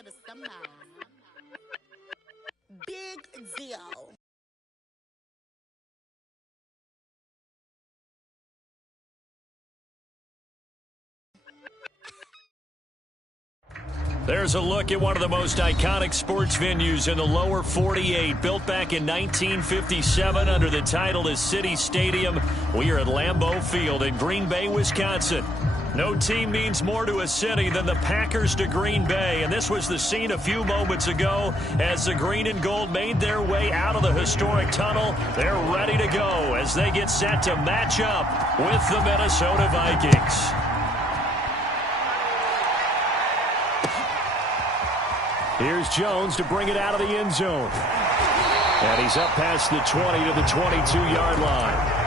for the summer. Big deal. There's a look at one of the most iconic sports venues in the lower 48, built back in 1957 under the title of City Stadium. We are at Lambeau Field in Green Bay, Wisconsin. No team means more to a city than the Packers to Green Bay, and this was the scene a few moments ago as the green and gold made their way out of the historic tunnel. They're ready to go as they get set to match up with the Minnesota Vikings. Here's Jones to bring it out of the end zone. And he's up past the 20 to the 22-yard line.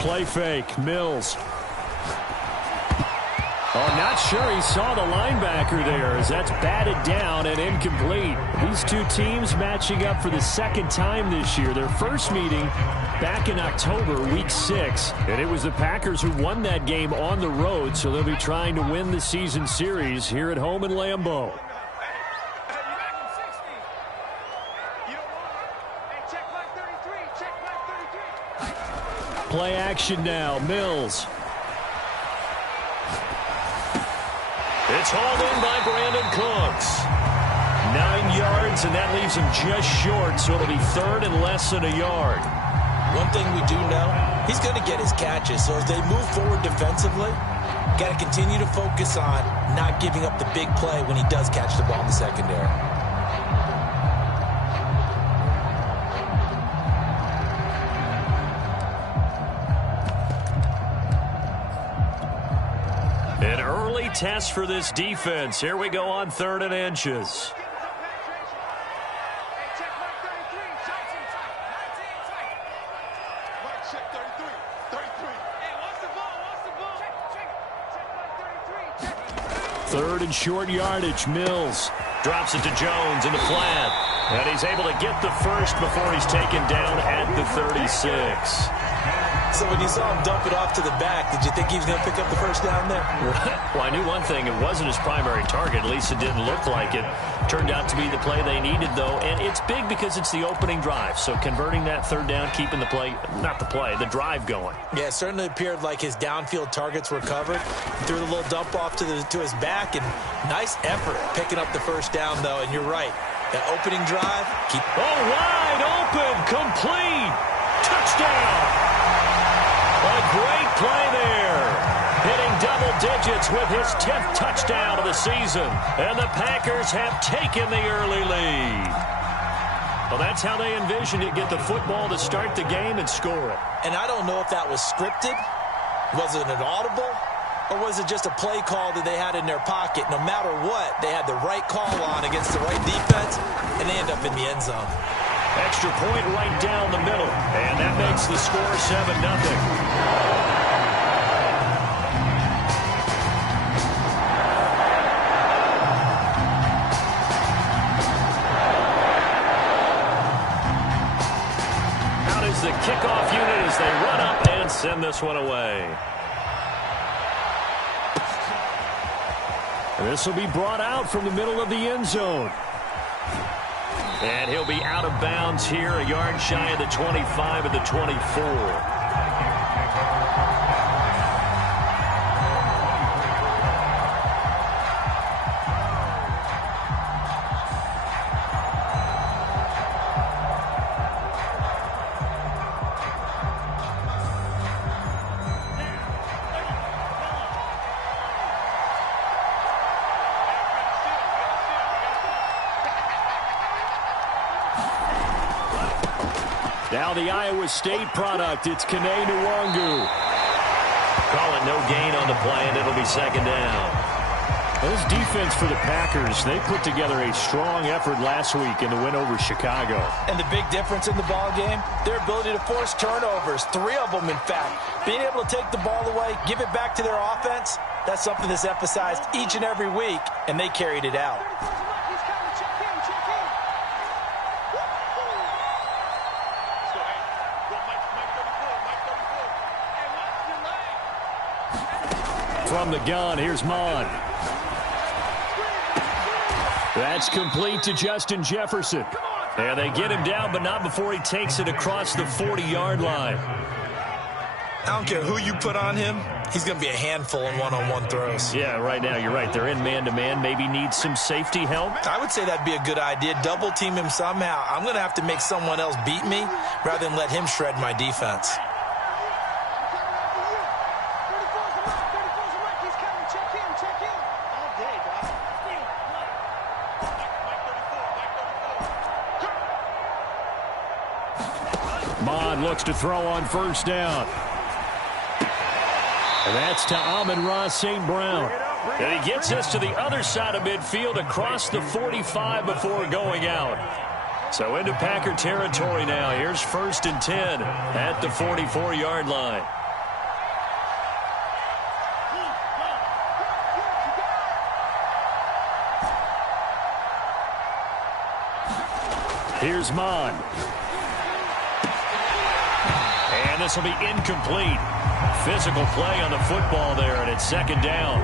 Play fake, Mills. Oh, not sure he saw the linebacker there as that's batted down and incomplete. These two teams matching up for the second time this year. Their first meeting back in October, week 6. And it was the Packers who won that game on the road, so they'll be trying to win the season series here at home in Lambeau. Play action now, Mills. It's hauled in by Brandon Cooks. 9 yards, and that leaves him just short, so it'll be third and less than a yard. One thing we do know, he's going to get his catches, so as they move forward defensively, got to continue to focus on not giving up the big play when he does catch the ball in the secondary. An early test for this defense. Here we go on 3rd and inches. Third and short yardage. Mills drops it to Jones in the flat. And he's able to get the first before he's taken down at the 36. So when you saw him dump it off to the back, did you think he was going to pick up the first down there? Well, I knew one thing. It wasn't his primary target. At least it didn't look like it. Turned out to be the play they needed, though. And it's big because it's the opening drive. So converting that third down, keeping the play, not the play, the drive going. Yeah, it certainly appeared like his downfield targets were covered. Threw the little dump off to his back, and nice effort picking up the first down, though. And you're right. That opening drive. Wide open. Complete. Touchdown. A great play there. Hitting double digits with his 10th touchdown of the season. And the Packers have taken the early lead. Well, that's how they envisioned it. Get the football to start the game and score it. And I don't know if that was scripted. Was it an audible? Or was it just a play call that they had in their pocket? No matter what, they had the right call on against the right defense, and they end up in the end zone. Extra point right down the middle. And that makes the score 7-0. The kickoff unit as they run up and send this one away. And this will be brought out from the middle of the end zone. And he'll be out of bounds here, a yard shy of the 25 of the 24. Now the Iowa State product, it's Kene Nwangu. Calling no gain on the play, and it'll be second down. This defense for the Packers, they put together a strong effort last week in the win over Chicago. And the big difference in the ball game, their ability to force turnovers, 3 of them in fact. Being able to take the ball away, give it back to their offense, that's something that's emphasized each and every week, and they carried it out. From the gun, here's Mon. That's complete to Justin Jefferson. And they get him down, but not before he takes it across the 40-yard line. I don't care who you put on him, he's going to be a handful in one-on-one throws. Yeah, right now, you're right. They're in man-to-man. Maybe need some safety help. I would say that'd be a good idea. Double-team him somehow. I'm going to have to make someone else beat me rather than let him shred my defense. Mon looks to throw on first down. And that's to Amon-Ra St. Brown. And he gets us to the other side of midfield across the 45 before going out. So into Packer territory now. Here's 1st and 10 at the 44-yard line. Here's Mon. And this will be incomplete. Physical play on the football there, and it's second down.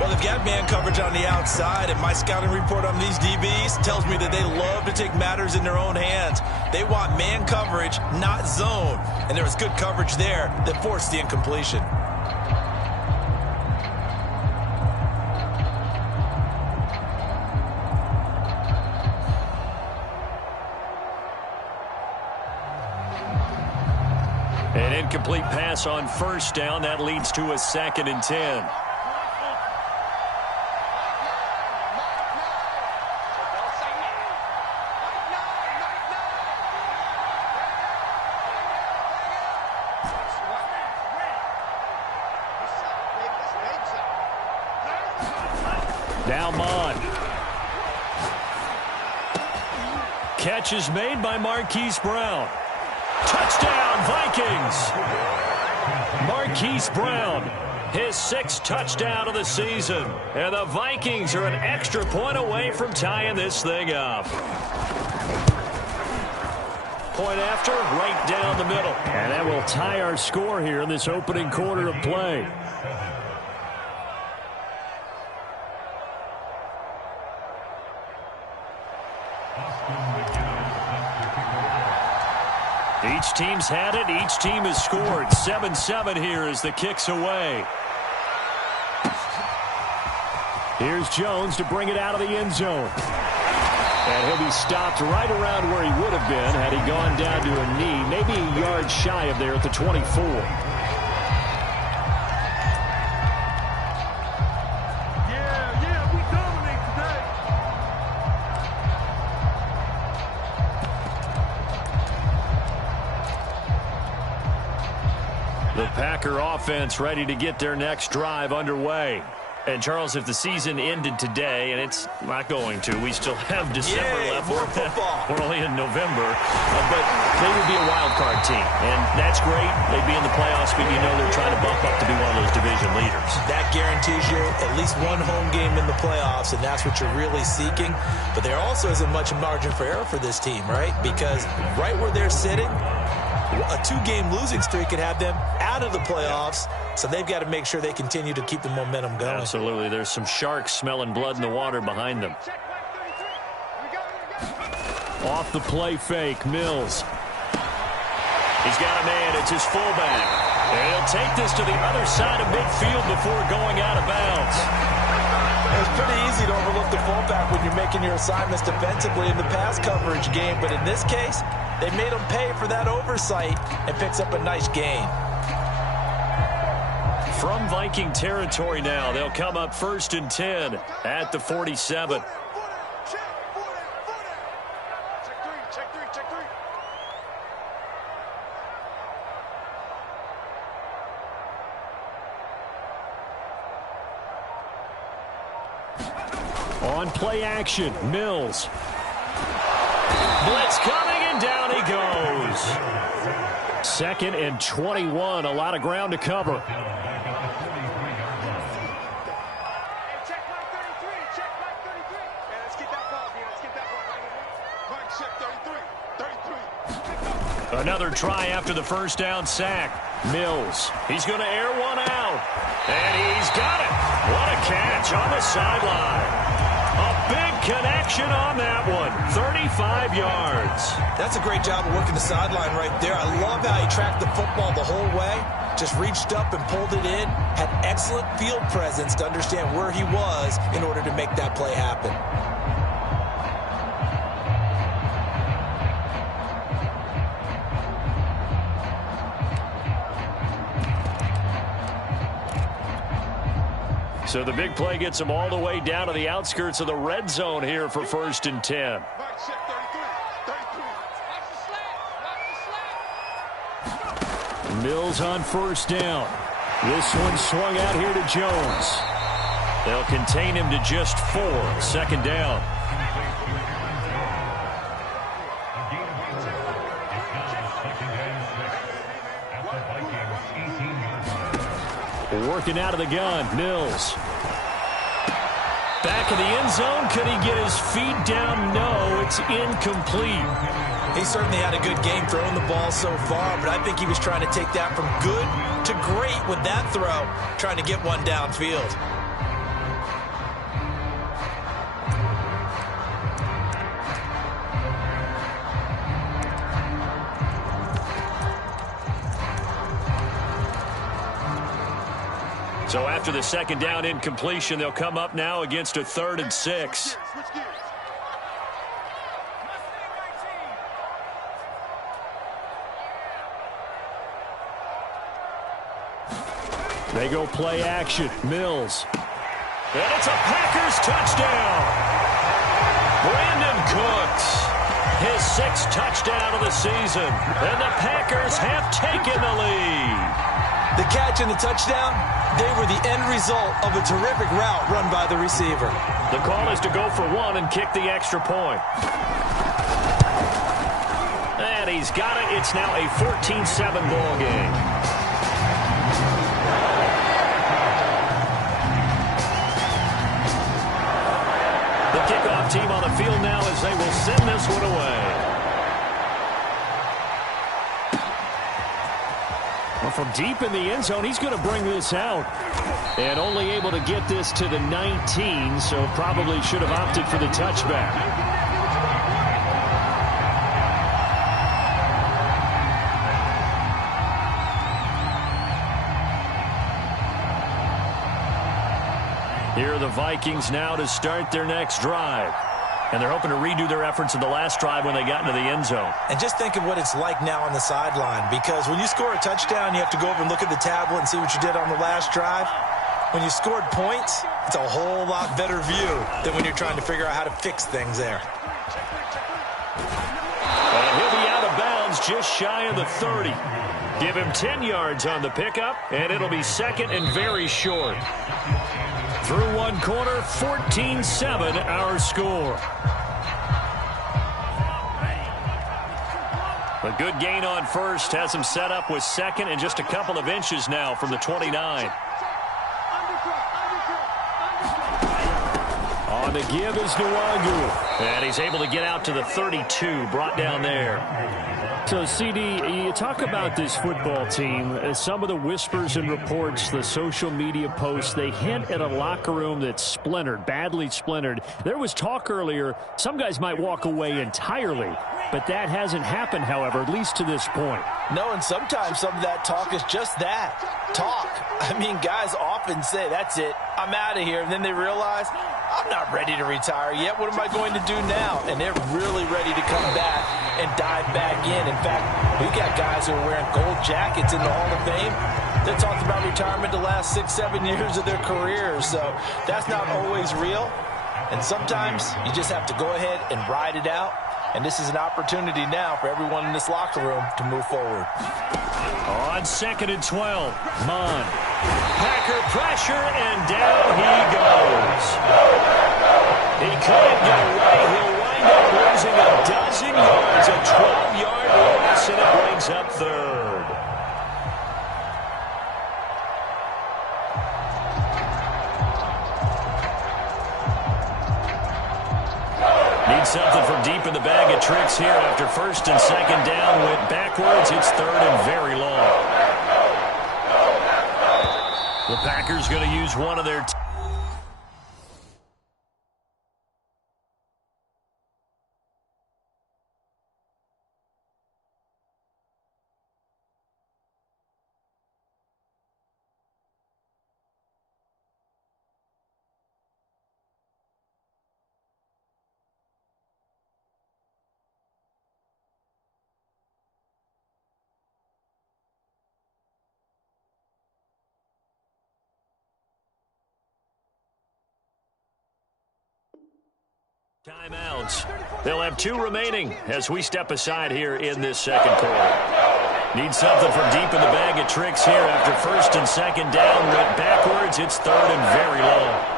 Well, they've got man coverage on the outside, and my scouting report on these DBs tells me that they love to take matters in their own hands. They want man coverage, not zone. And there was good coverage there that forced the incompletion. An incomplete pass on first down. That leads to a 2nd and 10. Now Mon. Catch is made by Marquise Brown. Touchdown, Vikings! Marquise Brown, his 6th touchdown of the season. And the Vikings are an extra point away from tying this thing up. Point after, right down the middle. And that will tie our score here in this opening quarter of play. Each team's had it. Each team has scored. 7-7 here as the kick's away. Here's Jones to bring it out of the end zone. And he'll be stopped right around where he would have been had he gone down to a knee, maybe a yard shy of there at the 24. The Packer offense ready to get their next drive underway. And, Charles, if the season ended today, and it's not going to, we still have December left. More football. We're only in November. But they would be a wild card team. And that's great. They'd be in the playoffs, but you know they're trying to bump up to be one of those division leaders. That Guarantees you at least one home game in the playoffs, and that's what you're really seeking. But there also isn't much margin for error for this team, right? Because right where they're sitting, a 2-game losing streak could have them out of the playoffs, so they've got to make sure they continue to keep the momentum going. Absolutely. There's some sharks smelling blood in the water behind them. Off the play fake, Mills. He's got a man. It's his fullback. And he'll take this to the other side of midfield before going out of bounds. It's pretty easy to overlook the fullback when you're making your assignments defensively in the pass coverage game, but in this case, they made him pay for that oversight and picks up a nice gain. From Viking territory now, they'll come up 1st and 10 at the 47. On play action, Mills. Blitz coming, and down he goes. 2nd and 21, a lot of ground to cover. Another try after the first down sack. Mills, he's going to air one out. And he's got it. What a catch on the sideline. A big connection on that one. 35 yards. That's a great job of working the sideline right there. I love how he tracked the football the whole way. Just reached up and pulled it in. Had excellent field presence to understand where he was in order to make that play happen. So the big play gets him all the way down to the outskirts of the red zone here for 1st and 10. Mills on 1st down. This one swung out here to Jones. They'll contain him to just 4. 2nd down. Working out of the gun, Mills. Back in the end zone. Could he get his feet down? No, it's incomplete. He certainly had a good game throwing the ball so far, but I think he was trying to take that from good to great with that throw, trying to get one downfield. So after the 2nd down incompletion, they'll come up now against a 3rd and 6. They go play action. Mills. And it's a Packers touchdown. Brandon Cooks. His 6th touchdown of the season. And the Packers have taken the lead. The catch and the touchdown, they were the end result of a terrific route run by the receiver. The call is to go for 1 and kick the extra point. And he's got it. It's now a 14-7 ball game. The kickoff team on the field now as they will send this one away. Well, from deep in the end zone, he's going to bring this out. And only able to get this to the 19, so probably should have opted for the touchback. Here are the Vikings now to start their next drive. And they're hoping to redo their efforts in the last drive when they got into the end zone. And just think of what it's like now on the sideline, because when you score a touchdown, you have to go over and look at the tablet and see what you did on the last drive. When you scored points, it's a whole lot better view than when you're trying to figure out how to fix things there. And he'll be out of bounds just shy of the 30. Give him 10 yards on the pickup, and it'll be 2nd and very short. Through one quarter, 14-7 our score. A good gain on 1st has him set up with 2nd and just a couple of inches now from the 29. On the give is Nwangu. And he's able to get out to the 32, brought down there. So, CD, you talk about this football team. Some of the whispers and reports, the social media posts, they hint at a locker room that's splintered, badly splintered. There was talk earlier, some guys might walk away entirely. But that hasn't happened, however, at least to this point. No, and sometimes some of that talk is just that, talk. I mean, guys often say, that's it, I'm out of here. And then they realize, I'm not ready to retire yet. What am I going to do now? And they're really ready to come back and dive back in. In fact, we've got guys who are wearing gold jackets in the Hall of Fame that talked about retirement the last 6-7 years of their careers. So that's not always real. And sometimes you just have to go ahead and ride it out. And this is an opportunity now for everyone in this locker room to move forward. On 2nd and 12, Mon. Packer pressure, and down he goes. He couldn't get away. He'll wind up losing a dozen yards, a 12-yard loss, and it brings up third. Need something from deep in the bag of tricks here after first and second down. Went backwards. It's third and very long. The Packers going to use one of their timeouts. They'll have 2 remaining as we step aside here in this second quarter. Need something from deep in the bag of tricks here after first and second down. Went backwards. It's third and very long.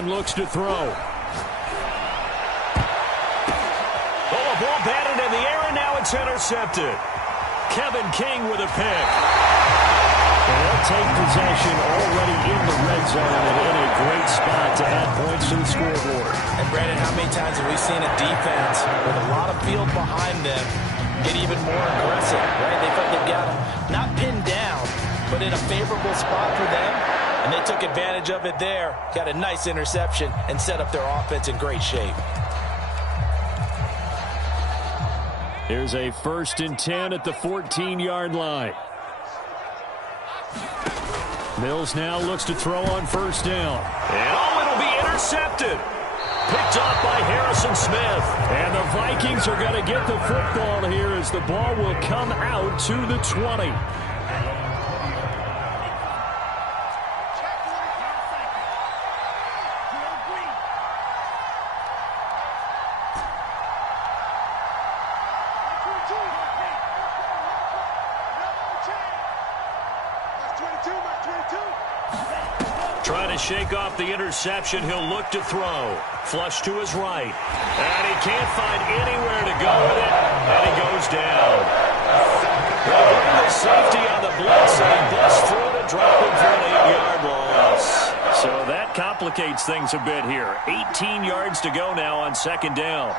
Looks to throw. Oh, a ball batted in the air, and now it's intercepted. Kevin King with a pick. And they'll take possession already in the red zone and in a great spot to add points to the scoreboard. And Brandon, how many times have we seen a defense with a lot of field behind them get even more aggressive, right? They felt they've got them not pinned down, but in a favorable spot for them. And they took advantage of it there, got a nice interception, and set up their offense in great shape. Here's a 1st and 10 at the 14-yard line. Mills now looks to throw on first down. And it'll be intercepted. Picked off by Harrison Smith. And the Vikings are going to get the football here as the ball will come out to the 20. Trying to shake off the interception. He'll look to throw. Flush to his right. And he can't find anywhere to go with it. And he goes down. They'll bring the safety on the blitz, and he busts through to drop him for an 8-yard loss. So that complicates things a bit here. 18 yards to go now on second down.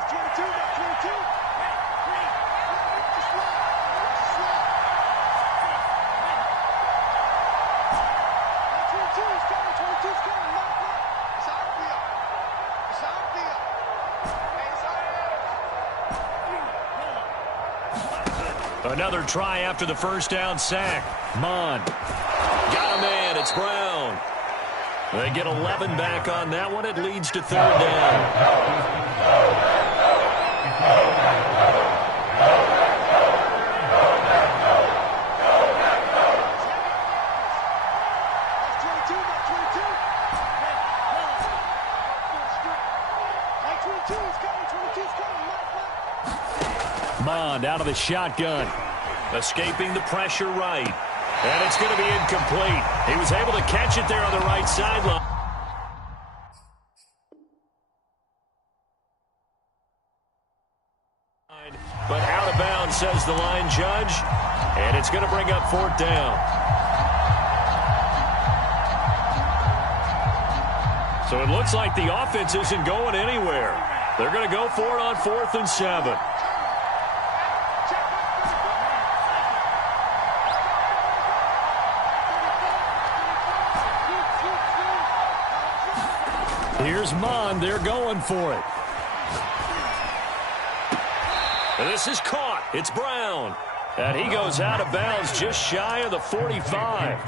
Another try after the first down sack. Mon. Got a man. It's Brown. They get 11 back on that one. It leads to third down. Mond out of the shotgun. Escaping the pressure right. And it's going to be incomplete. He was able to catch it there on the right sideline. But out of bounds, says the line judge. And it's going to bring up fourth down. So it looks like the offense isn't going anywhere. They're going to go for it on 4th and 7. Here's Mond. They're going for it. And this is caught. It's Brown. And he goes out of bounds just shy of the 45.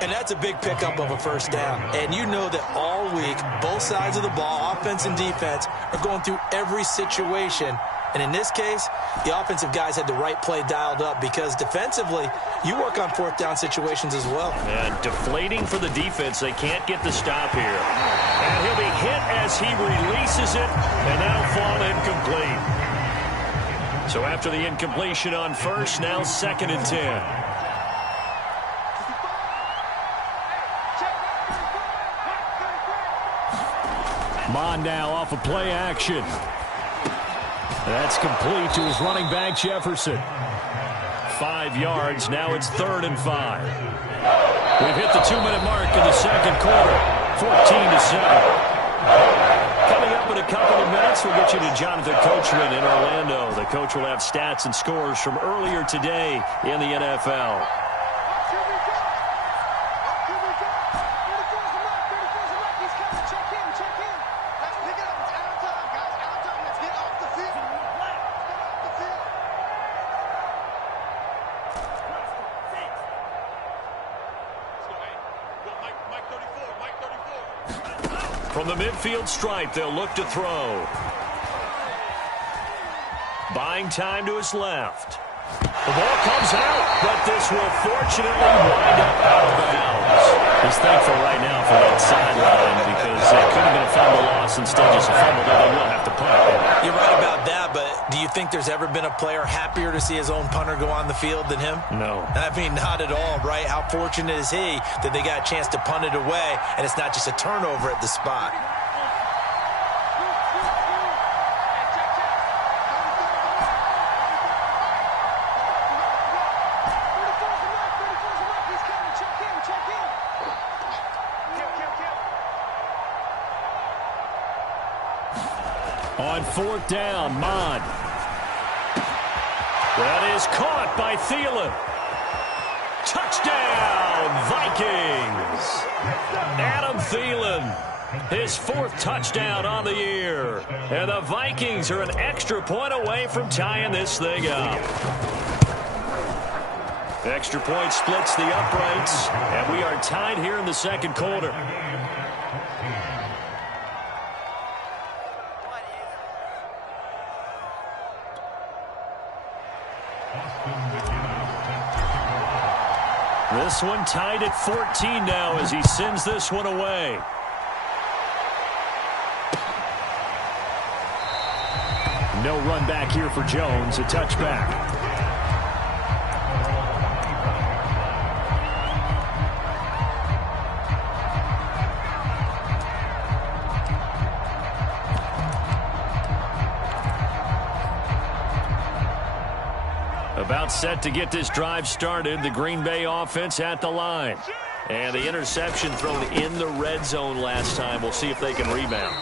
And that's a big pickup of a first down. And you know that all week, both sides of the ball, offense and defense, are going through every situation And in this case, the offensive guys had the right play dialed up because defensively, you work on fourth down situations as well. And deflating for the defense. They can't get the stop here. And he'll be hit as he releases it, and now fall incomplete. So after the incompletion on first, now 2nd and 10. Mon now off of play action. That's complete to his running back, Jefferson. 5 yards. Now it's 3rd and 5. We've hit the 2-minute mark in the second quarter. 14-7. Coming up in a couple of minutes, we'll get you to Jonathan Coachman in Orlando. The coach will have stats and scores from earlier today in the NFL. From the midfield stripe, they'll look to throw. Buying time to his left. The ball comes out, but this will fortunately wind up out of bounds. He's thankful right now for that sideline because it could have been a fumble loss, instead just a fumble that they will have to punt. You're right about that, but do you think there's ever been a player happier to see his own punter go on the field than him? No. I mean, not at all, right? How fortunate is he that they got a chance to punt it away, and it's not just a turnover at the spot. On 4th down, Mon. That is caught by Thielen. Touchdown, Vikings. Adam Thielen, his 4th touchdown on the year. And the Vikings are an extra point away from tying this thing up. Extra point splits the uprights, and we are tied here in the second quarter. This one tied at 14 now as he sends this one away. No run back here for Jones, a touchback. About set to get this drive started. The Green Bay offense at the line. And the interception thrown in the red zone last time. We'll see if they can rebound.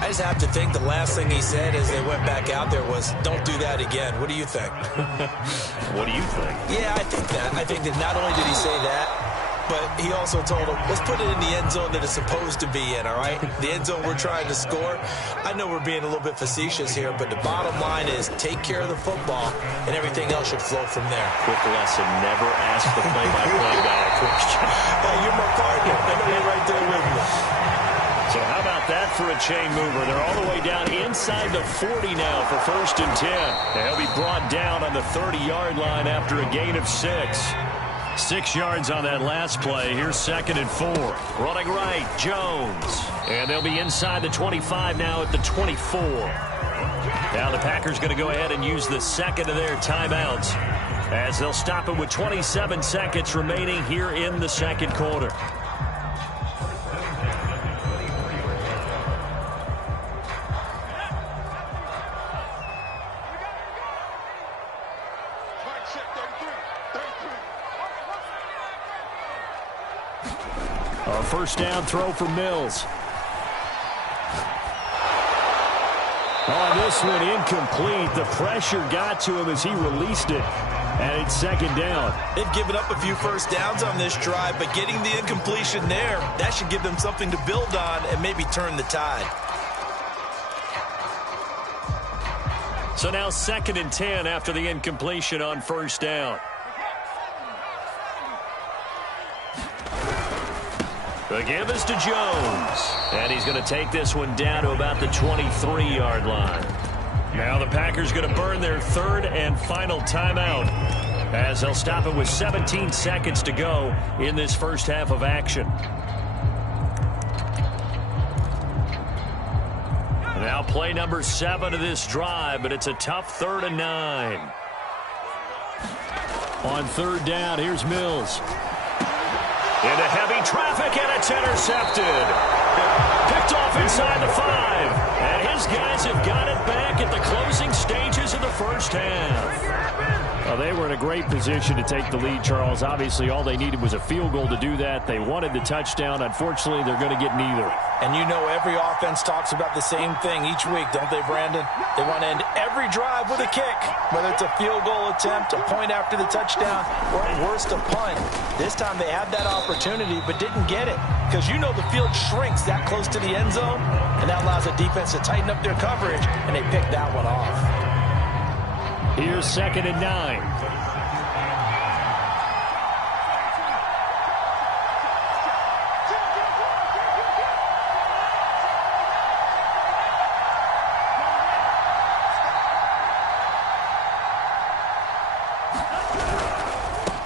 I just have to think the last thing he said as they went back out there was, don't do that again. What do you think? What do you think? Yeah, I think that. I think that not only did he say that, but he also told him, let's put it in the end zone that it's supposed to be in, all right? The end zone we're trying to score. I know we're being a little bit facetious here, but the bottom line is take care of the football, and everything else should flow from there. Quick lesson, never ask the play-by-play guy a question. Hey, you're my partner. I know you're right there with me. So how about that for a chain mover? They're all the way down inside the 40 now for 1st and 10. They'll be brought down on the 30-yard line after a gain of 6. 6 yards on that last play. Here's 2nd and 4. Running right, Jones. And they'll be inside the 25 now at the 24. Now the Packers going to go ahead and use the second of their timeouts as they'll stop it with 27 seconds remaining here in the second quarter. A 1st down throw for Mills. On this one, incomplete. The pressure got to him as he released it. And it's 2nd down. They've given up a few 1st downs on this drive, but getting the incompletion there, that should give them something to build on and maybe turn the tide. So now 2nd and 10 after the incompletion on 1st down. The give is to Jones. And he's going to take this one down to about the 23-yard line. Now the Packers going to burn their third and final timeout as they'll stop it with 17 seconds to go in this first half of action. Now play number 7 of this drive, but it's a tough 3rd and 9. On 3rd down, here's Mills. Into heavy traffic, and it's intercepted. Picked off inside the 5. And his guys have got it back at the closing stages of the first half. Well, they were in a great position to take the lead, Charles. Obviously, all they needed was a field goal to do that. They wanted the touchdown. Unfortunately, they're going to get neither. And you know every offense talks about the same thing each week, don't they, Brandon? They want to end every drive with a kick, whether it's a field goal attempt, a point after the touchdown, or at worst a punt. This time they had that opportunity but didn't get it because you know the field shrinks that close to the end zone, and that allows the defense to tighten up their coverage, and they picked that one off. Here's 2nd and 9.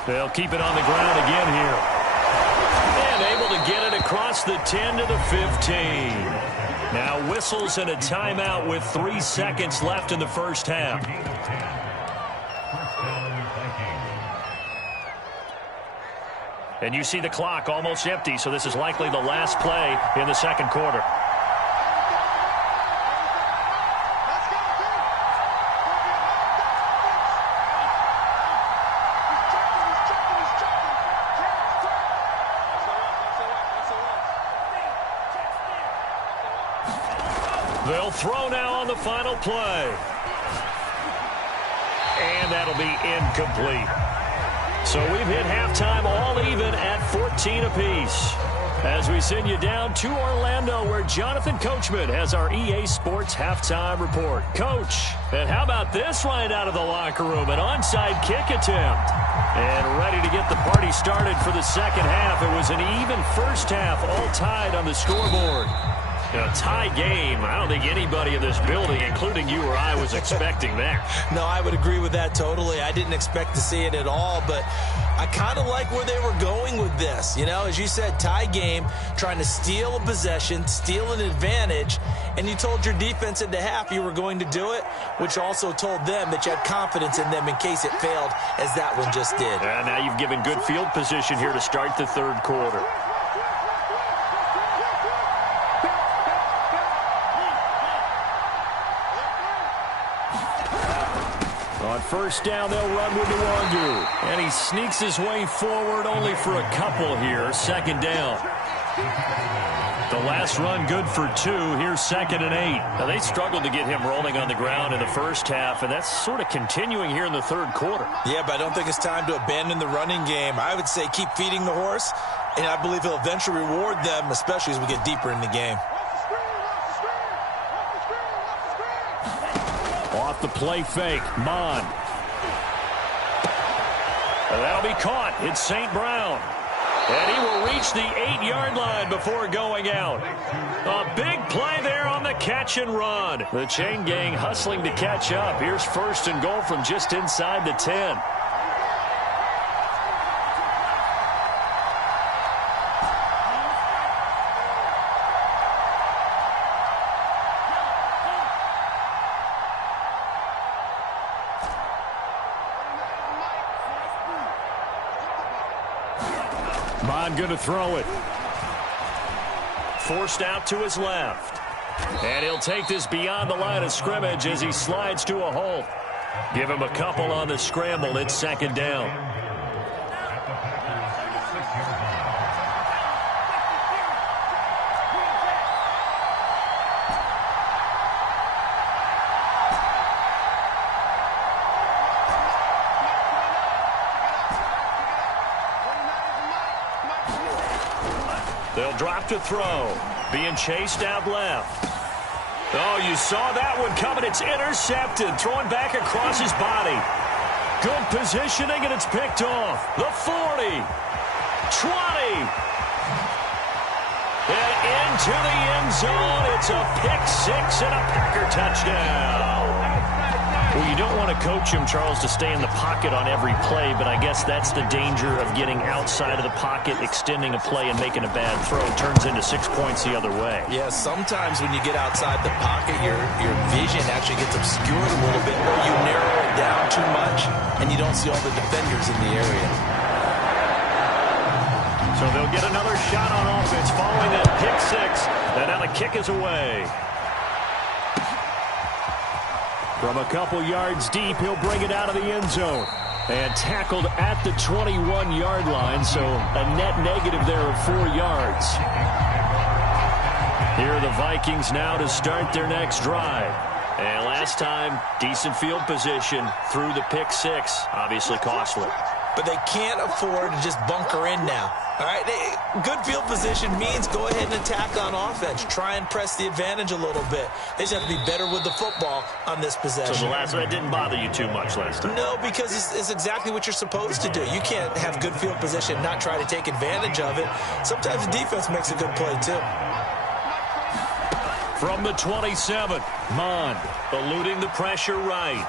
They'll keep it on the ground again here. And able to get it across the 10 to the 15. Now whistles and a timeout with 3 seconds left in the first half. And you see the clock almost empty, so this is likely the last play in the second quarter. They'll throw now on the final play. And that'll be incomplete. So we've hit halftime all even at 14 apiece. As we send you down to Orlando, where Jonathan Coachman has our EA Sports halftime report. Coach, and how about this right out of the locker room? An onside kick attempt. And ready to get the party started for the second half. It was an even first half, all tied on the scoreboard. A tie game. I don't think anybody in this building, including you or I, was expecting that. No, I would agree with that totally. I didn't expect to see it at all, but I kind of like where they were going with this. You know, as you said, tie game, trying to steal a possession, steal an advantage, and you told your defense at the half you were going to do it, which also told them that you had confidence in them in case it failed, as that one just did. And now you've given good field position here to start the third quarter. On first down, they'll run with Nwangu. And he sneaks his way forward only for a couple here. Second down. The last run good for 2. Here's 2nd and 8. Now, they struggled to get him rolling on the ground in the first half, and that's sort of continuing here in the third quarter. Yeah, but I don't think it's time to abandon the running game. I would say keep feeding the horse, and I believe he'll eventually reward them, especially as we get deeper in the game. Off the play fake, Mon. And that'll be caught. It's St. Brown. And he will reach the 8-yard line before going out. A big play there on the catch and run. The chain gang hustling to catch up. Here's 1st and goal from just inside the 10. Mon going to throw it. Forced out to his left. And he'll take this beyond the line of scrimmage as he slides to a halt. Give him a couple on the scramble. It's 2nd down. They'll drop to throw. Being chased out left. Oh, you saw that one coming. It's intercepted. Throwing back across his body. Good positioning, and it's picked off. The 40. 20. And into to the end zone. It's a pick six and a Packer touchdown. Well, you don't want to coach him, Charles, to stay in the pocket on every play, but I guess that's the danger of getting outside of the pocket, extending a play, and making a bad throw. It turns into 6 points the other way. Yeah, sometimes when you get outside the pocket, your vision actually gets obscured a little bit, or you narrow it down too much, and you don't see all the defenders in the area. So they'll get another shot on offense following that pick six, and now the kick is away. From a couple yards deep, he'll bring it out of the end zone. And tackled at the 21-yard line, so a net negative there of 4 yards. Here are the Vikings now to start their next drive. And last time, decent field position through the pick six, obviously costly. But they can't afford to just bunker in now. All right, good field position means go ahead and attack on offense. Try and press the advantage a little bit. They just have to be better with the football on this possession. So that didn't bother you too much last time? No, because it's exactly what you're supposed to do. You can't have good field position and not try to take advantage of it. Sometimes the defense makes a good play, too. From the 27, Mond eluding the pressure right.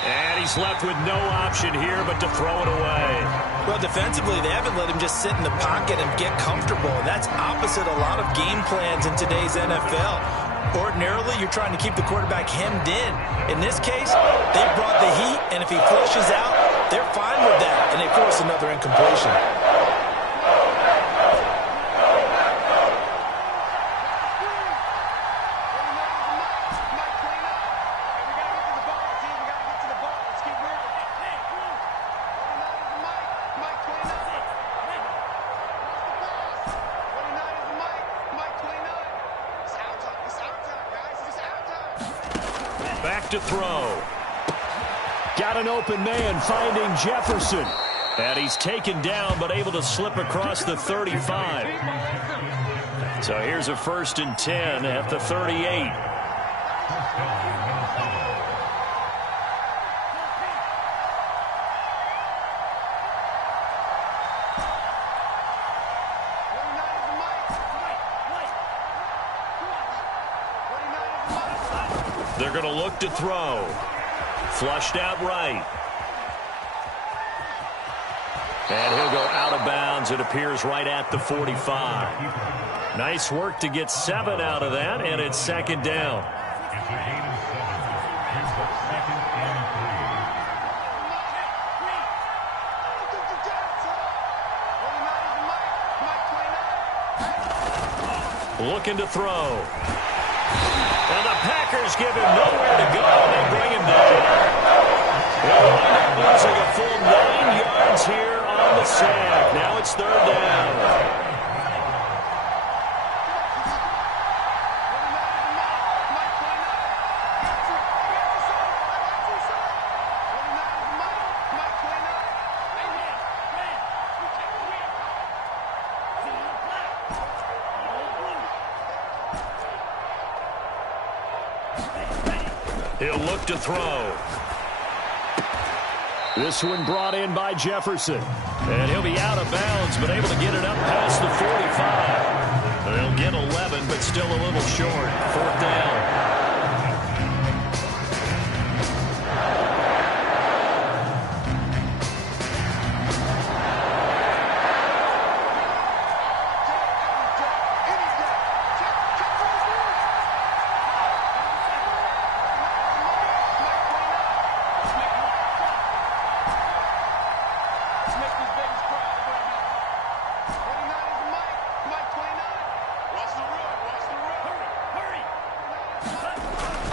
And he's left with no option here but to throw it away. Well, defensively, they haven't let him just sit in the pocket and get comfortable. And that's opposite a lot of game plans in today's NFL. Ordinarily, you're trying to keep the quarterback hemmed in. In this case, they brought the heat, and if he flushes out, they're fine with that, and they force another incompletion. Back to throw. Got an open man finding Jefferson. And he's taken down but able to slip across the 35. So here's a 1st and 10 at the 38. They're going to look to throw. Flushed out right. And he'll go out of bounds. It appears right at the 45. Nice work to get 7 out of that, and it's 2nd down. Looking to throw. And the Packers give him nowhere to go, and they bring him down. They'll wind up losing a full 9 yards here on the sack. Now it's 3rd down. He'll look to throw. This one brought in by Jefferson. And he'll be out of bounds, but able to get it up past the 45. They'll get 11, but still a little short. 4th down.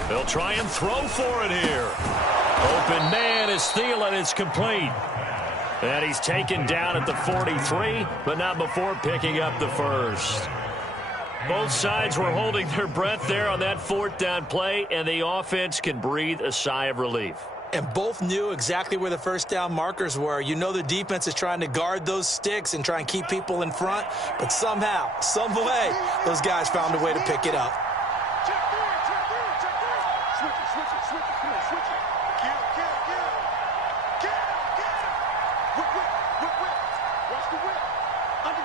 They'll try and throw for it here. Open man is Thielen. It's complete. And he's taken down at the 43, but not before picking up the first. Both sides were holding their breath there on that 4th down play, and the offense can breathe a sigh of relief. And both knew exactly where the 1st down markers were. You know the defense is trying to guard those sticks and try and keep people in front, but somehow, some way, those guys found a way to pick it up.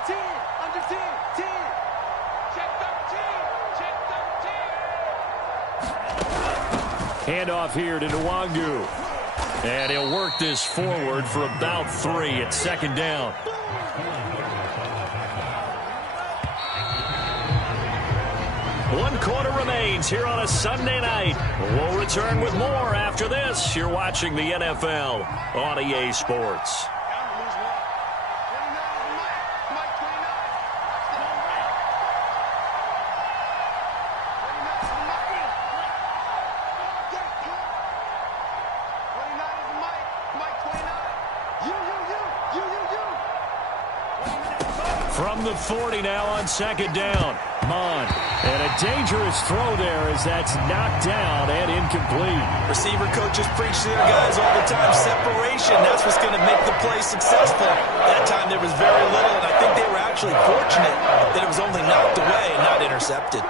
Under 10, 10. Check 13. Handoff here to Nwangu. And he'll work this forward for about 3 at second down. One quarter remains here on a Sunday night. We'll return with more after this. You're watching the NFL on EA Sports. From the 40 now on second down. Mon. And a dangerous throw there as that's knocked down and incomplete. Receiver coaches preach to their guys all the time. Separation, that's what's going to make the play successful. That time there was very little, and I think they were actually fortunate that it was only knocked away and not intercepted.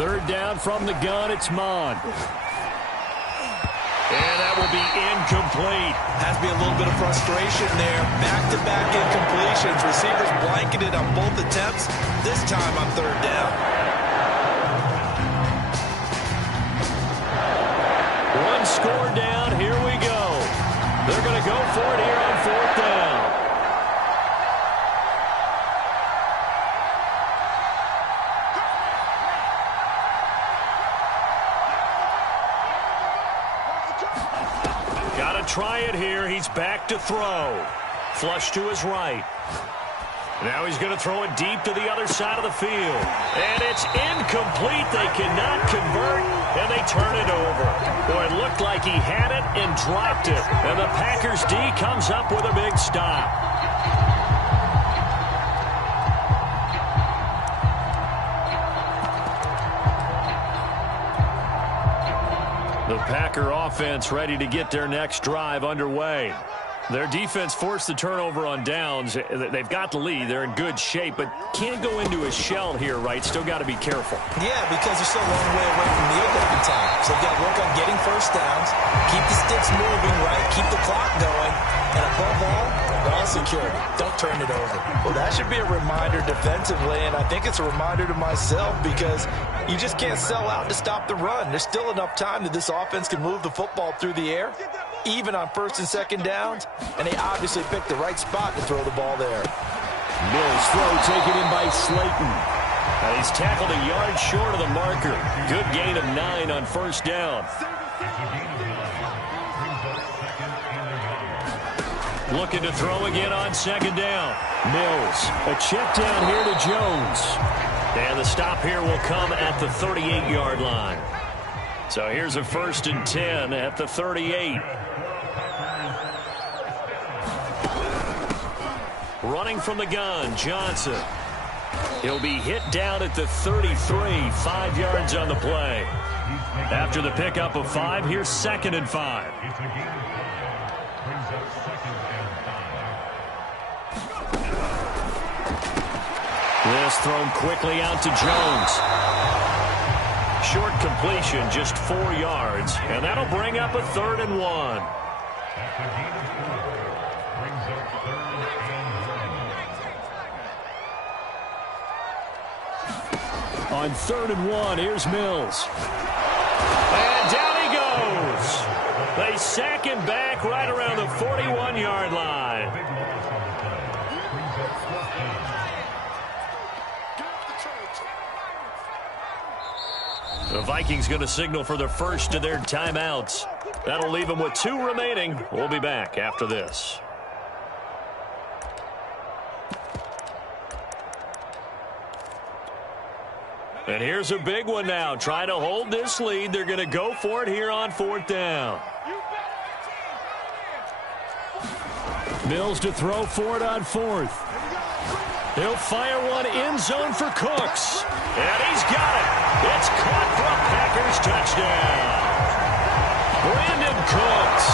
Third down from the gun, it's Mon. And that will be incomplete. Has to be a little bit of frustration there. Back-to-back incompletions. Receivers blanketed on both attempts. This time on third down. One score down, here we go. They're going to go for it here on fourth down. Try it here. He's back to throw. Flush to his right. Now he's going to throw it deep to the other side of the field. And it's incomplete. They cannot convert, and they turn it over. Boy, it looked like he had it and dropped it. And the Packers D comes up with a big stop. The Packer offense ready to get their next drive underway. Their defense forced the turnover on downs. They've got the lead. They're in good shape, but can't go into a shell here, right? Still got to be careful. Yeah, because they're still a long way away from the overtime time. So they've got to work on getting first downs, keep the sticks moving, right? Keep the clock going. And above all, ball security. Don't turn it over. Well, that should be a reminder defensively, and I think it's a reminder to myself because you just can't sell out to stop the run. There's still enough time that this offense can move the football through the air, even on first and second downs, and they obviously picked the right spot to throw the ball there. Mills throw taken in by Slayton. He's tackled a yard short of the marker. Good gain of 9 on first down. Looking to throw again on second down. Mills, a check down here to Jones. And the stop here will come at the 38-yard line. So here's a 1st and 10 at the 38. Running from the gun, Johnson. He'll be hit down at the 33, 5 yards on the play. After the pickup of 5, here's 2nd and 5. This thrown quickly out to Jones. Short completion, just 4 yards, and that'll bring up a 3rd and 1. On 3rd and 1, here's Mills. And down he goes. They sack him back right around the 41-yard line. The Vikings going to signal for the first of their timeouts. That'll leave them with 2 remaining. We'll be back after this. And here's a big one now. Trying to hold this lead. They're going to go for it here on 4th down. Mills to throw for it on 4th. He'll fire one end zone for Cooks. And he's got it. It's caught for a Packers touchdown. Brandon Cooks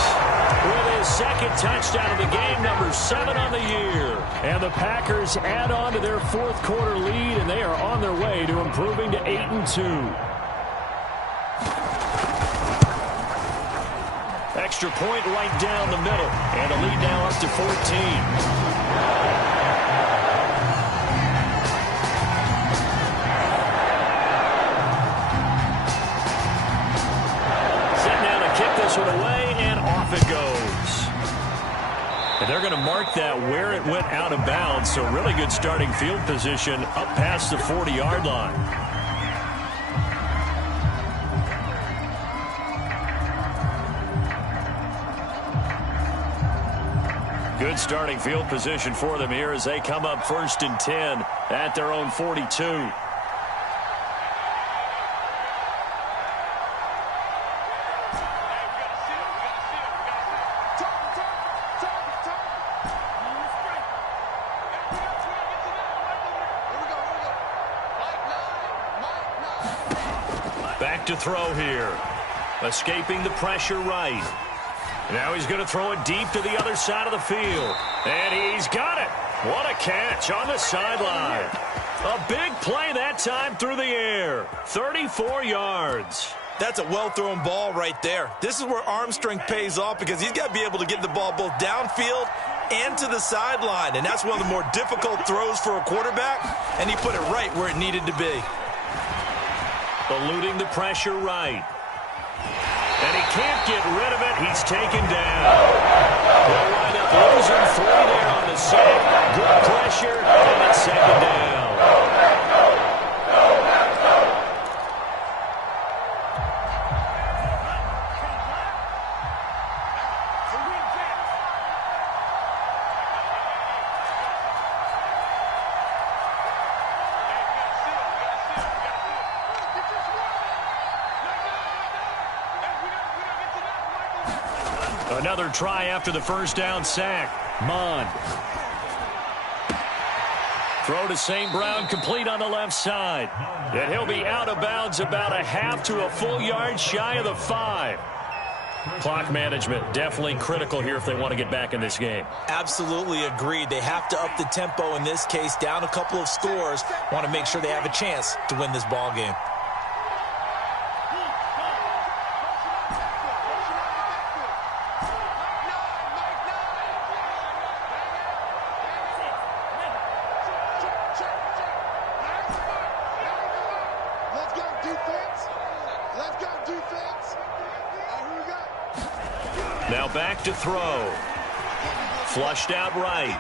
with his 2nd touchdown of the game, number 7 on the year. And the Packers add on to their fourth quarter lead, and they are on their way to improving to 8-2. Extra point right down the middle, and the lead now up to 14. This one away, and off it goes. And they're going to mark that where it went out of bounds, so really good starting field position up past the 40-yard line. Good starting field position for them here as they come up 1st and 10 at their own 42. Back to throw here. Escaping the pressure right. Now he's going to throw it deep to the other side of the field. And he's got it. What a catch on the sideline. A big play that time through the air. 34 yards. That's a well-thrown ball right there. This is where arm strength pays off because he's got to be able to get the ball both downfield and to the sideline. And that's one of the more difficult throws for a quarterback. And he put it right where it needed to be. Eluding the pressure right. And he can't get rid of it. He's taken down. They'll wind up losing 3 there on the sack. Good pressure, and it's 2nd down. Another try after the first down sack. Mond. Throw to St. Brown, complete on the left side. And he'll be out of bounds about a half to a full yard shy of the 5. Clock management definitely critical here if they want to get back in this game. Absolutely agreed. They have to up the tempo in this case, down a couple of scores. Want to make sure they have a chance to win this ball game. Now back to throw. Flushed out right.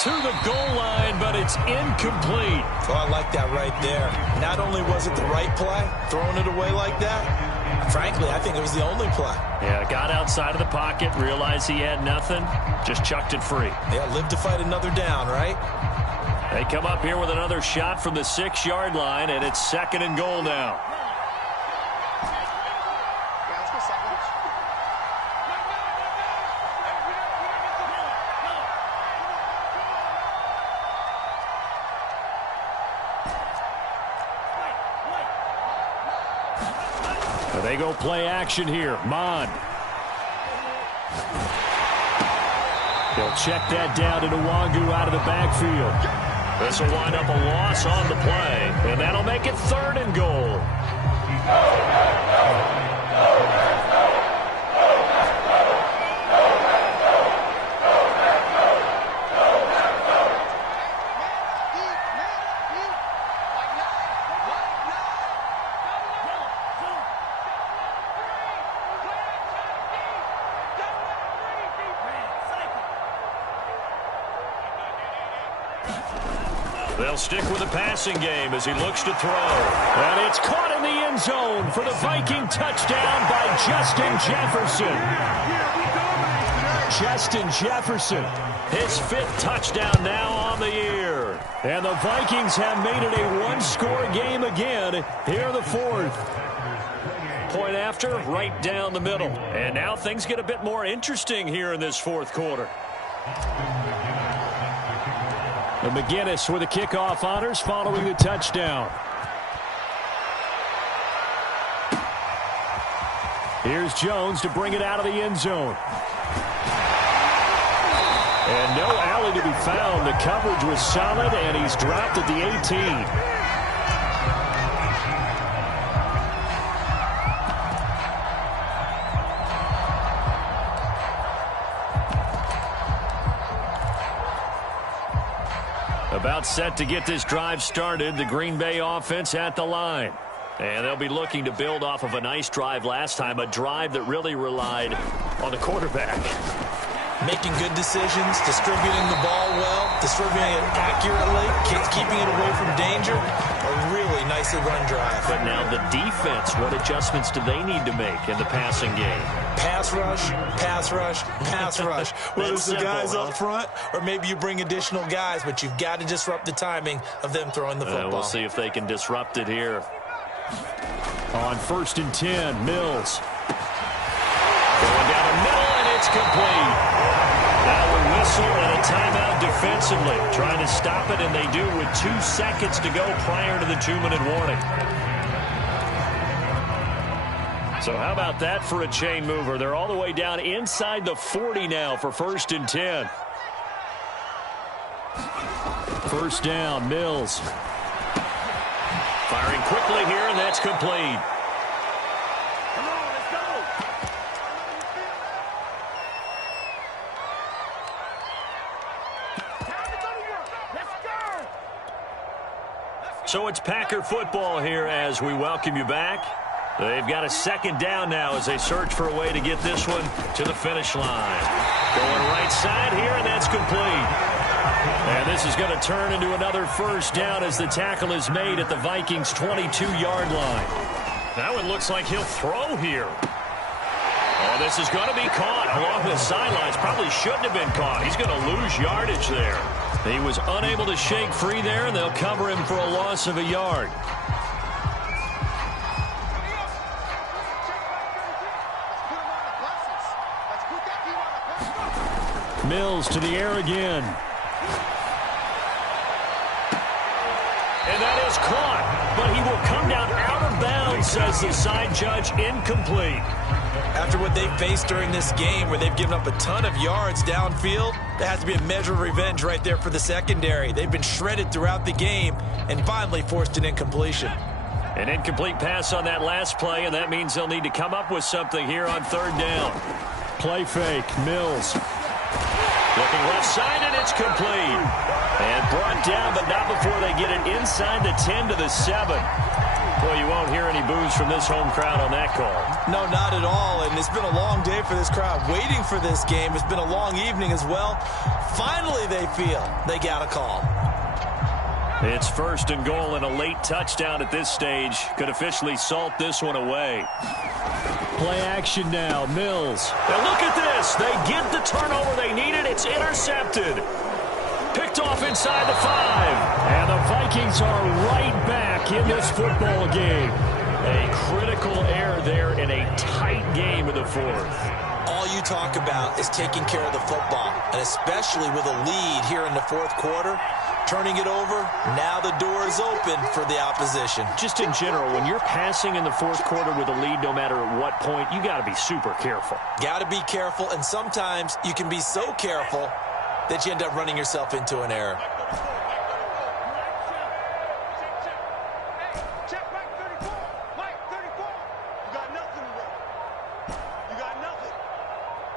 To the goal line, but it's incomplete. Oh, I like that right there. Not only was it the right play, throwing it away like that, frankly, I think it was the only play. Yeah, got outside of the pocket, realized he had nothing, just chucked it free. Yeah, live to fight another down, right? They come up here with another shot from the 6-yard line, and it's 2nd and goal now. They go play action here. Mond. They'll check that down to Nwangu out of the backfield. This will wind up a loss on the play, and that'll make it 3rd and goal. They'll stick with the passing game as he looks to throw. And it's caught in the end zone for the Viking touchdown by Justin Jefferson. Justin Jefferson, his 5th touchdown now on the year. And the Vikings have made it a one-score game again. Here the 4th. Point after, right down the middle. And now things get a bit more interesting here in this 4th quarter. And McGinnis with the kickoff honors following the touchdown. Here's Jones to bring it out of the end zone. And no alley to be found. The coverage was solid, and he's dropped at the 18. About set to get this drive started. The Green Bay offense at the line. And they'll be looking to build off of a nice drive last time, a drive that really relied on the quarterback. Making good decisions, distributing the ball well, distributing it accurately, keeping it away from danger. A really nicely run drive. But now the defense, what adjustments do they need to make in the passing game? Pass rush, pass rush, pass rush. Whether it's the guys up front or maybe you bring additional guys, but you've got to disrupt the timing of them throwing the football. We'll see if they can disrupt it here. On 1st and 10, Mills. Going down the middle, and it's complete. Now a whistle and a timeout defensively. Trying to stop it, and they do with 2 seconds to go prior to the 2-minute warning. So how about that for a chain mover? They're all the way down inside the 40 now for 1st and 10. First down, Mills. Firing quickly here, and that's complete. Come on, let's go. Time to go to work. Let's go. So it's Packer football here as we welcome you back. They've got a 2nd down now as they search for a way to get this one to the finish line. Going right side here, and that's complete. And this is going to turn into another 1st down as the tackle is made at the Vikings' 22-yard line. Now it looks like he'll throw here. Oh, this is going to be caught along the sidelines. Probably shouldn't have been caught. He's going to lose yardage there. He was unable to shake free there, and they'll cover him for a loss of a yard. Mills to the air again. And that is caught, but he will come down out of bounds, says the side judge. Incomplete. After what they've faced during this game where they've given up a ton of yards downfield, there has to be a measure of revenge right there for the secondary. They've been shredded throughout the game and finally forced an incompletion. An incomplete pass on that last play, and that means they'll need to come up with something here on 3rd down. Play fake, Mills. Looking left side, and it's complete. And brought down, but not before they get it inside the 10 to the 7. Well, you won't hear any boos from this home crowd on that call. No, not at all. And it's been a long day for this crowd waiting for this game. It's been a long evening as well. Finally, they feel they got a call. It's 1st and goal and a late touchdown at this stage. Could officially salt this one away. Play action now, Mills. And look at this. They get the turnover they needed. It's intercepted. Picked off inside the 5. And the Vikings are right back in this football game. A critical error there in a tight game in the 4th. All you talk about is taking care of the football, and especially with a lead here in the 4th quarter. Turning it over, now the door is open for the opposition. Just in general, when you're passing in the 4th quarter with a lead, no matter at what point, you got to be super careful. Got to be careful, and sometimes you can be so careful that you end up running yourself into an error. Check Mike 34. Mike 34. You got nothing, bro. You got nothing.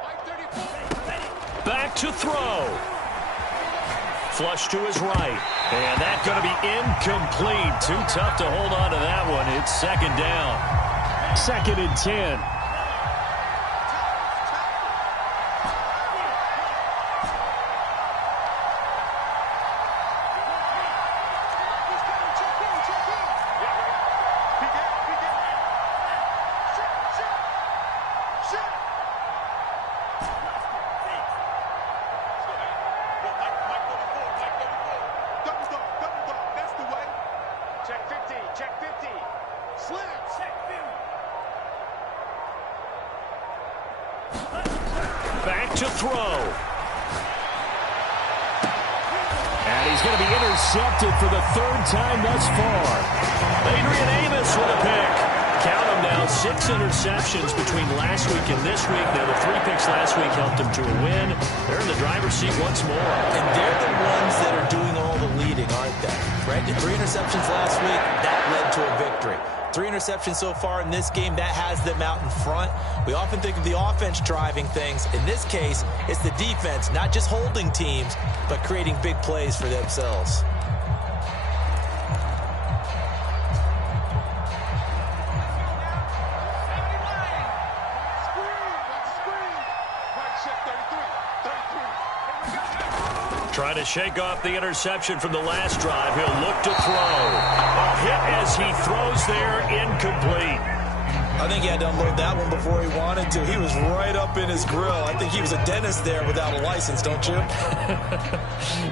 Mike 34. Back to throw. Flush to his right. And that's going to be incomplete. Too tough to hold on to that one. It's 2nd down. 2nd and 10. Back to throw. And he's going to be intercepted for the 3rd time thus far. Adrian Amos with a pick. Count them now, 6 interceptions between last week and this week. Now, the 3 picks last week helped them to a win. They're in the driver's seat once more. And they're the ones that are doing all the leading, aren't they? Right? The 3 interceptions last week, that led to a victory. 3 interceptions so far in this game, that has them out in front. We often think of the offense driving things. In this case, it's the defense, not just holding teams, but creating big plays for themselves. Trying to shake off the interception from the last drive. He'll look to throw. A hit as he throws there, incomplete. I think he had to unload that one before he wanted to. He was right up in his grill. I think he was a dentist there without a license, don't you?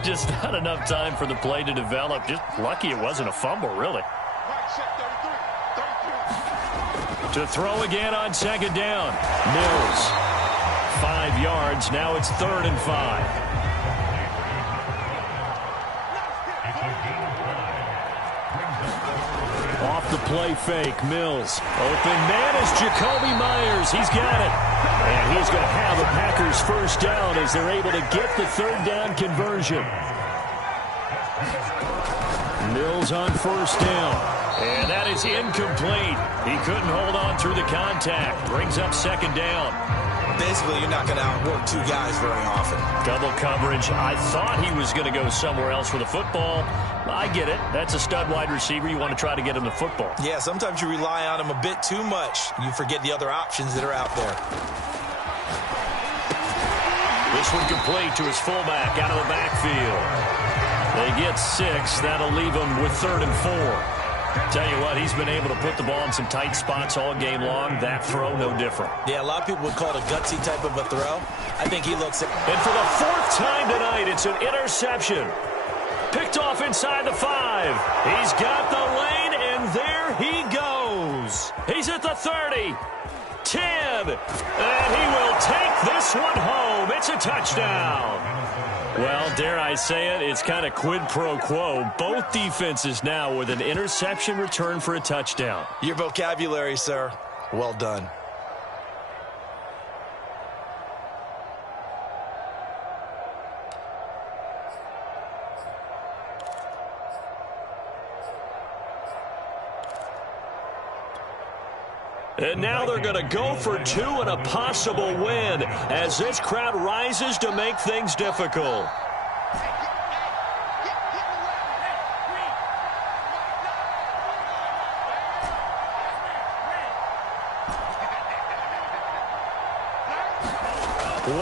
Just not enough time for the play to develop. Just lucky it wasn't a fumble, really. To throw again on second down. Mills. 5 yards. Now it's 3rd and 5. Off the play fake, Mills. Open man is Jacoby Myers. He's got it. And he's going to have a Packers first down as they're able to get the 3rd down conversion. Mills on first down. And that is incomplete. He couldn't hold on through the contact. Brings up 2nd down. Basically, you're not going to outwork 2 guys very often. Double coverage. I thought he was going to go somewhere else for the football. I get it. That's a stud wide receiver. You want to try to get him the football. Yeah, sometimes you rely on him a bit too much. You forget the other options that are out there. This one complete to his fullback out of the backfield. They get 6. That'll leave him with 3rd and 4. Tell you what, he's been able to put the ball in some tight spots all game long. That throw, no different. Yeah, a lot of people would call it a gutsy type of a throw. I think he looks at... And for the 4th time tonight, it's an interception. Picked off inside the 5. He's got the lane, and there he goes. He's at the 30. 10. And he will take this one home. It's a touchdown. Well, dare I say it, it's kind of quid pro quo. Both defenses now with an interception return for a touchdown. Your vocabulary, sir. Well done. And now they're going to go for 2 and a possible win as this crowd rises to make things difficult.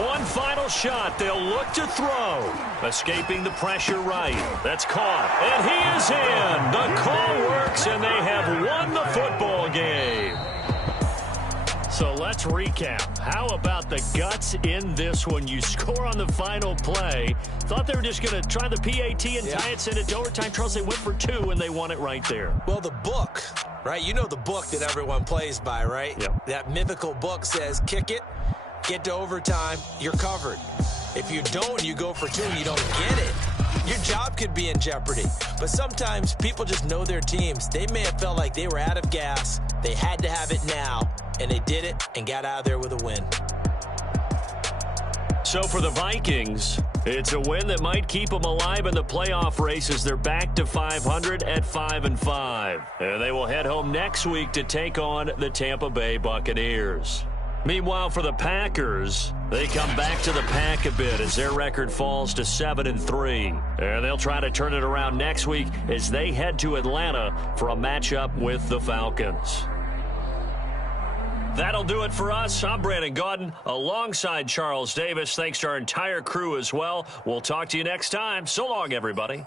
One final shot. They'll look to throw. Escaping the pressure right. That's caught. And he is in. The call works, and they have won the football game. So let's recap. How about the guts in this one? You score on the final play. Thought they were just going to try the PAT and tie it, send it to overtime. Charles, they went for 2, and they won it right there. Well, the book, right? You know the book that everyone plays by, right? Yep. That mythical book says, kick it, get to overtime, you're covered. If you don't, you go for 2 and you don't get it. Your job could be in jeopardy. But sometimes people just know their teams. They may have felt like they were out of gas. They had to have it now. And they did it and got out of there with a win. So for the Vikings, it's a win that might keep them alive in the playoff race as they're back to 500 at 5-5. And they will head home next week to take on the Tampa Bay Buccaneers. Meanwhile, for the Packers, they come back to the pack a bit as their record falls to 7-3. And they'll try to turn it around next week as they head to Atlanta for a matchup with the Falcons. That'll do it for us. I'm Brandon Gaudin alongside Charles Davis. Thanks to our entire crew as well. We'll talk to you next time. So long, everybody.